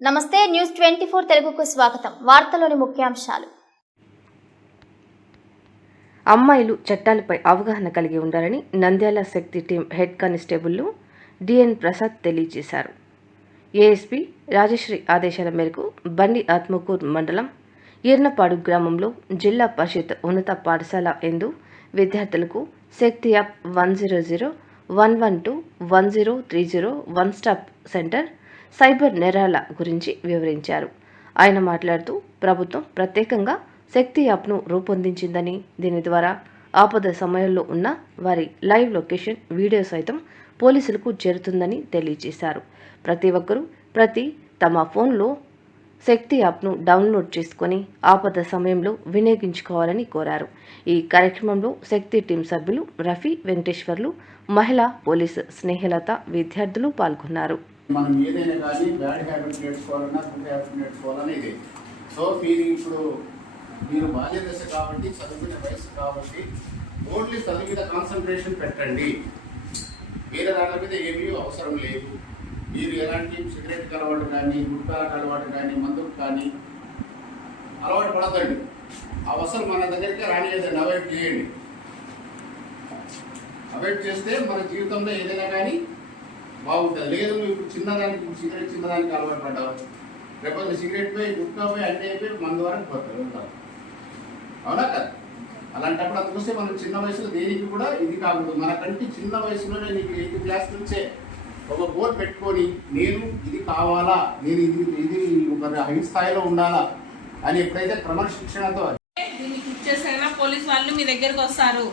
నమస్తే news twenty four తెలుగుకు స్వాగతం. వార్తలోని ముఖ్యాంశాలు. అమ్మాయిలు చట్టాలపై అవగాహన కలిగి ఉండాలని నంద్యాల శక్తి టీం హెడ్ కానిస్టేబుల్లు డిఎన్ ప్రసాద్ తెలియజేశారు. ఏఎస్పీ రాజశ్రీ ఆదేశాల మేరకు బండి ఆత్మకూర్ మండలం ఈర్నపాడు గ్రామంలో జిల్లా పరిషత్ ఉన్నత పాఠశాల ఎందు విద్యార్థులకు Shakti app one zero zero one one two one zero three zero one stop centre cyber నేరాల గురించి వివరించారు. ఆయన మాట్లాడుతూ ప్రభుత్వం ప్రత్యేకంగా శక్తి యాప్ను రూపొందించిందని దీని ద్వారా ఆపద సమయంలో ఉన్న వారి లైవ్ లొకేషన్ వీడియో సైతం పోలీసులకు చేరుతుందని తెలియజేశారు. ప్రతి ఒక్కరూ ప్రతి తమ ఫోన్లో శక్తి యాప్ను డౌన్లోడ్ చేసుకొని ఆపద సమయంలో వినియోగించుకోవాలని కోరారు. ఈ కార్యక్రమంలో శక్తి టీం సభ్యులు రఫీ వెంకటేశ్వర్లు మహిళా పోలీసు స్నేహలత విద్యార్థులు పాల్గొన్నారు. మనం ఏదైనా కానీ బ్యాడ్ హ్యాబిట్ నేర్చుకోవాలన్నా గుడ్ హ్యాబిట్ నేర్చుకోవాలన్నా ఇదే. సో మీరు ఇప్పుడు మీరు బాల్య దశ కాబట్టి చదువుకునే వయసు కాబట్టి ఓన్లీ చదువు మీద కాన్సన్ట్రేషన్ పెట్టండి. వేరే దాని మీద ఏమీ అవసరం లేదు. మీరు ఎలాంటి సిగరెట్ అలవాటు కానీ గుట్కాలకు అలవాటు కానీ మందుకు కానీ అలవాటు పడదండి అవసరం మన దగ్గరికి రానియదండి అవాయిడ్ చేయండి. అవాయిడ్ చేస్తే మన జీవితంలో ఏదైనా కానీ బాగుంటుంది. లేదు నువ్వు ఇప్పుడు చిన్నదానికి ఇప్పుడు సిగరెట్ చిన్నదానికి అలవాటు పడ్డావు. రేపు సిగరెట్ పోయి గుట్కా పోయి అన్నీ అయిపోయి మందు వరకు పోతారు ఉంటారు అవునా కదా? అలాంటప్పుడు చూస్తే మనం చిన్న వయసులో దేనికి కూడా ఇది కాకూడదు. మనకంటే చిన్న వయసులోనే నీకు ఎయిత్ క్లాస్ నుంచే ఒక గోల్ పెట్టుకొని నేను ఇది కావాలా? నేను ఇది ఇది ఒక హై స్థాయిలో ఉండాలా? అని ఎప్పుడైతే క్రమశిక్షణతో దీన్ని క్లిక్ చేసైనా పోలీస్ వాళ్ళు మీ దగ్గరకు వస్తారు.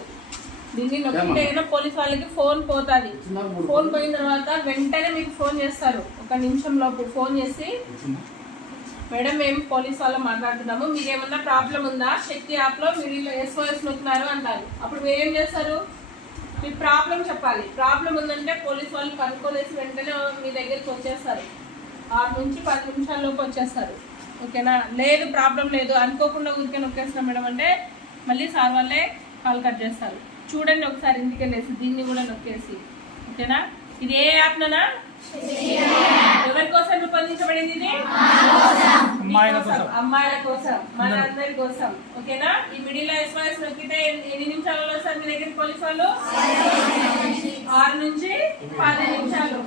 దీన్ని నొక్కితేనా పోలీస్ వాళ్ళకి ఫోన్ పోతుంది. ఫోన్ పోయిన తర్వాత వెంటనే మీకు ఫోన్ చేస్తారు. ఒక నిమిషం లోపు ఫోన్ చేసి మేడం మేము పోలీస్ వాళ్ళు మాట్లాడుతున్నాము. మీకు ఏమన్నా ప్రాబ్లం ఉందా? శక్తి యాప్లో మీరు ఇలా ఎస్ఓఎస్ నొక్కినారు అంటారు. అప్పుడు మీరు ఏం చేస్తారు? మీ ప్రాబ్లం చెప్పాలి. ప్రాబ్లం ఉందంటే పోలీస్ వాళ్ళు కనుక్కోలేసి వెంటనే మీ దగ్గరికి వచ్చేస్తారు. ఆరు నుంచి పది నిమిషాల్లోపు వచ్చేస్తారు. ఓకేనా? లేదు ప్రాబ్లం లేదు. అనుకోకుండా ఊరికే నొక్కేస్తున్నాం మేడం అంటే మళ్ళీ సార్ వాళ్ళే కాల్ కట్ చేస్తారు. చూడండి ఒకసారి ఇంటికి వెళ్ళేసి దీన్ని కూడా నొక్కేసి. ఓకేనా? ఇది ఏ యాప్ నానా ఎవరి కోసం రూపొందించబడింది ఇది? అమ్మాయిల కోసం. అమ్మాయిల కోసం మన అందరి. కోసం. ఓకేనా? ఈ మిడిల్లో ఎస్ఓఎస్ నొక్కితే ఎన్ని నిమిషాలలో వస్తారు మీ దగ్గర పోలీస్ వాళ్ళు? ఆరు నుంచి పది నిమిషాలు.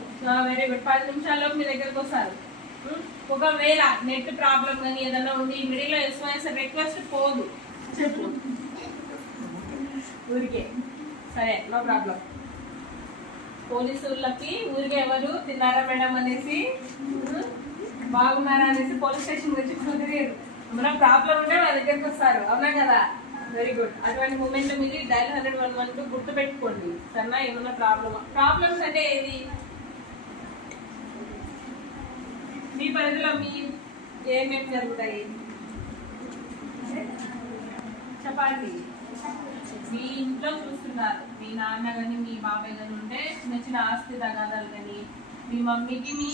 Very good. పది నిమిషాల్లో మీ దగ్గరకు వస్తారు? ఒకవేళ నెట్ ప్రాబ్లం కానీ ఏదైనా ఉండి ఈ మిడిల్ ఎస్ఓఎస్ రిక్వెస్ట్ పోదు. చెప్పు. ఊరికే. సరే నో ప్రాబ్లం పోలీసులకి ఊరికే ఎవరు తిన్నారా మేడం అనేసి బాగున్నారా అనేసి పోలీస్ స్టేషన్ వచ్చి కుదిరేరు ఏమైనా ప్రాబ్లం ఉంటే మా దగ్గరికి వస్తారు. అవునా కదా? వెరీ గుడ్ అటువంటి మూమెంట్ మీరు dial hundred one one two గుర్తు పెట్టుకోండి సరేనా? ఏమన్నా ప్రాబ్లమ్ ప్రాబ్లమ్స్ అంటే ఏది? మీ పరిధిలో మీ ఏమేమి జరుగుతాయి? చెప్పండి. మీ ఇంట్లో చూస్తున్నారు. మీ నాన్న కానీ మీ బాబాయ్ కానీ ఉంటే చిన్న చిన్న ఆస్తి తగాదాలు కానీ మీ మమ్మీకి మీ